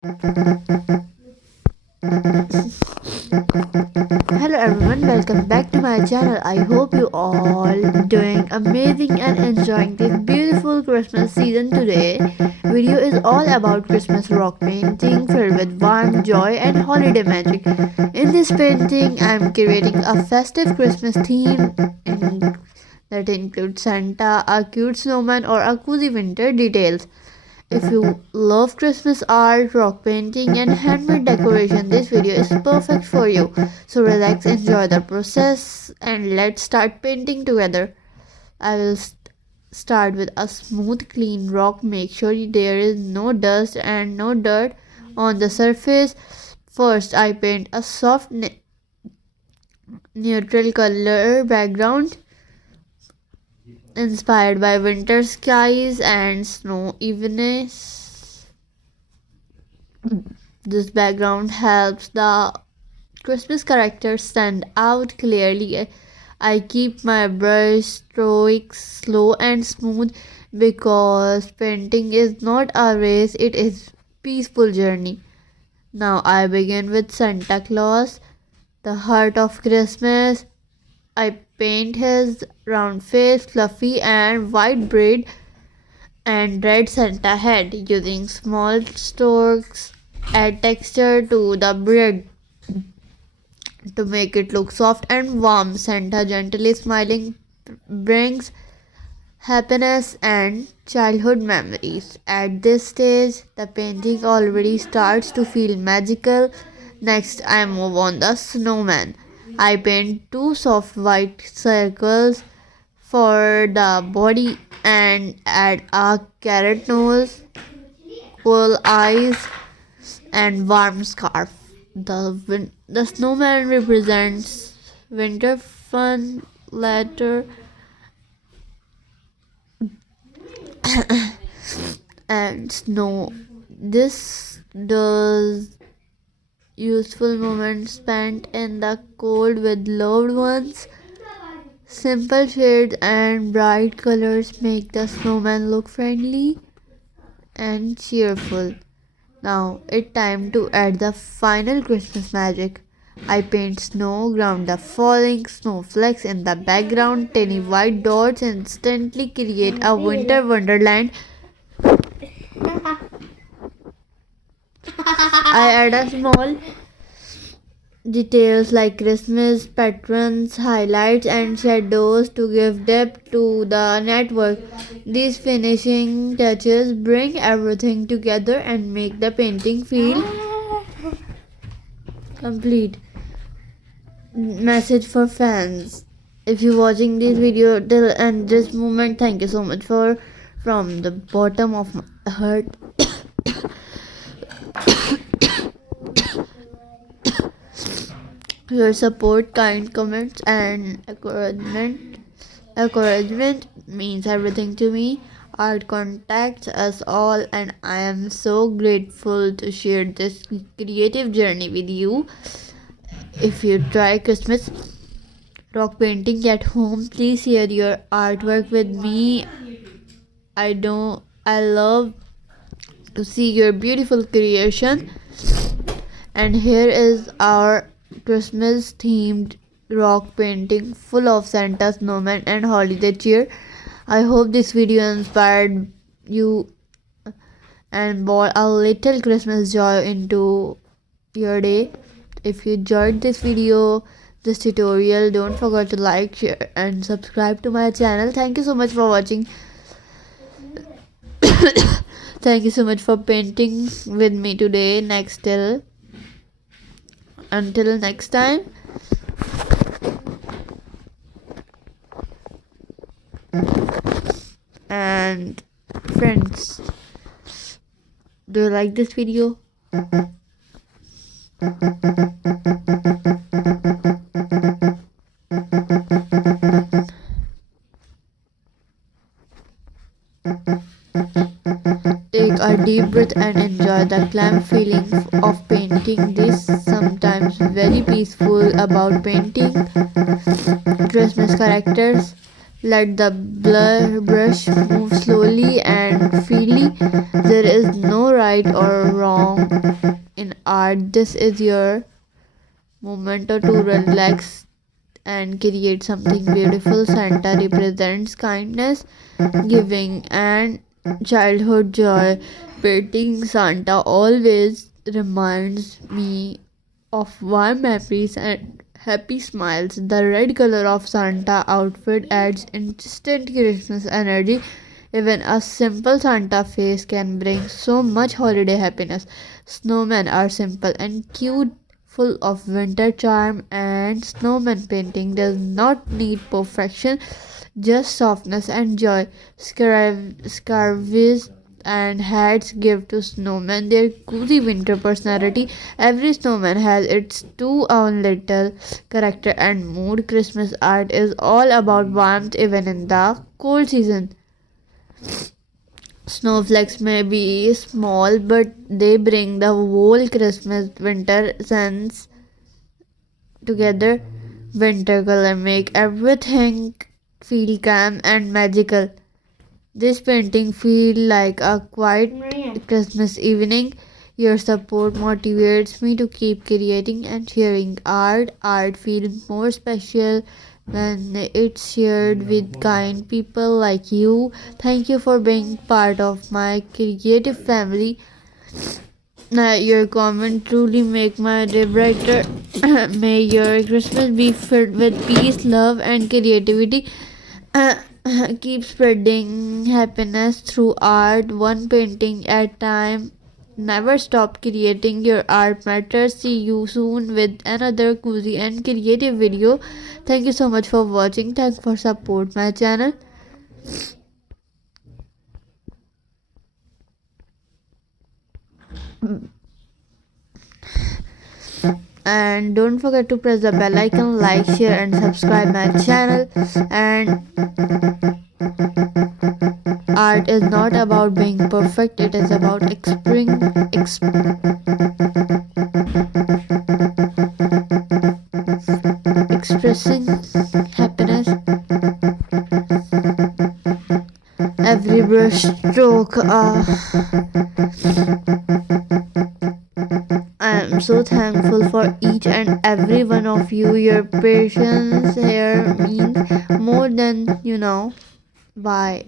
Hello everyone, welcome back to my channel. I hope you all doing amazing and enjoying this beautiful Christmas season today. Video is all about Christmas rock painting filled with warm joy and holiday magic. In this painting, I am creating a festive Christmas theme that includes Santa, a cute snowman or a cozy winter details. If you love Christmas art, rock painting, and handmade decoration, this video is perfect for you. So relax, enjoy the process, and let's start painting together. I will start with a smooth, clean rock. Make sure there is no dust and no dirt on the surface. First, I paint a soft neutral color background inspired by winter skies and snow evenness. This background helps the Christmas characters stand out clearly. I keep my brush strokes slow and smooth because painting is not a race, it is peaceful journey. Now I begin with Santa Claus, the heart of Christmas. I paint his round face, fluffy and white braid, and red Santa head using small strokes. Add texture to the braid to make it look soft and warm. Santa gently smiling brings happiness and childhood memories. At this stage, the painting already starts to feel magical. Next, I move on the snowman. I paint two soft white circles for the body and add a carrot nose, cool eyes, and warm scarf. The snowman represents winter fun, laughter, and snow. This does useful moments spent in the cold with loved ones. Simple shades and bright colors make the snowman look friendly and cheerful. Now it's time to add the final Christmas magic. I paint snow, ground the falling snowflakes in the background. Tiny white dots instantly create a winter wonderland. I add a small details like Christmas patterns, highlights, and shadows to give depth to the network. These finishing touches bring everything together and make the painting feel complete. Message for fans. If you're watching this video till end this moment, thank you so much for from the bottom of my heart. Your support, kind comments, and encouragement means everything to me. Art contacts us all, and I am so grateful to share this creative journey with you. If you try Christmas rock painting at home, please share your artwork with me. I love to see your beautiful creation. And here is our Christmas themed rock painting full of Santa, snowman, and holiday cheer. I hope this video inspired you and brought a little Christmas joy into your day. If you enjoyed this video, this tutorial, don't forget to like, share, and subscribe to my channel. Thank you so much for watching. Thank you so much for painting with me today. Until next time. And friends, do you like this video? Take a deep breath and enjoy the calm feeling of painting. This sometimes very peaceful about painting Christmas characters. Let the brush move slowly and freely. There is no right or wrong in art. This is your moment to relax and create something beautiful. Santa represents kindness, giving, and childhood joy. Painting Santa always reminds me of warm memories and happy smiles. The red color of Santa outfit adds instant Christmas energy. Even a simple Santa face can bring so much holiday happiness. Snowmen are simple and cute, full of winter charm, and snowman painting does not need perfection, just softness and joy. Scarves and hats give to snowmen their cozy winter personality. Every snowman has its two own little character and mood. Christmas art is all about warmth even in the cold season. Snowflakes may be small, but they bring the whole Christmas winter sense together. Winter color make everything feel calm and magical. This painting feels like a quiet Christmas evening. Your support motivates me to keep creating and sharing art. Art feels more special when it's shared with kind people like you. Thank you for being part of my creative family. Your comment truly make my day brighter. May your Christmas be filled with peace, love, and creativity. Keep spreading happiness through art, one painting at a time. Never stop creating. Your art matters. See you soon with another cozy and creative video. Thank you so much for watching. Thanks for support my channel. And don't forget to press the bell icon, like, share, and subscribe my channel. And art is not about being perfect, it is about expressing happiness. Every brush stroke, I am so thankful for each and every one of you. Your patience here means more than you know. Bye.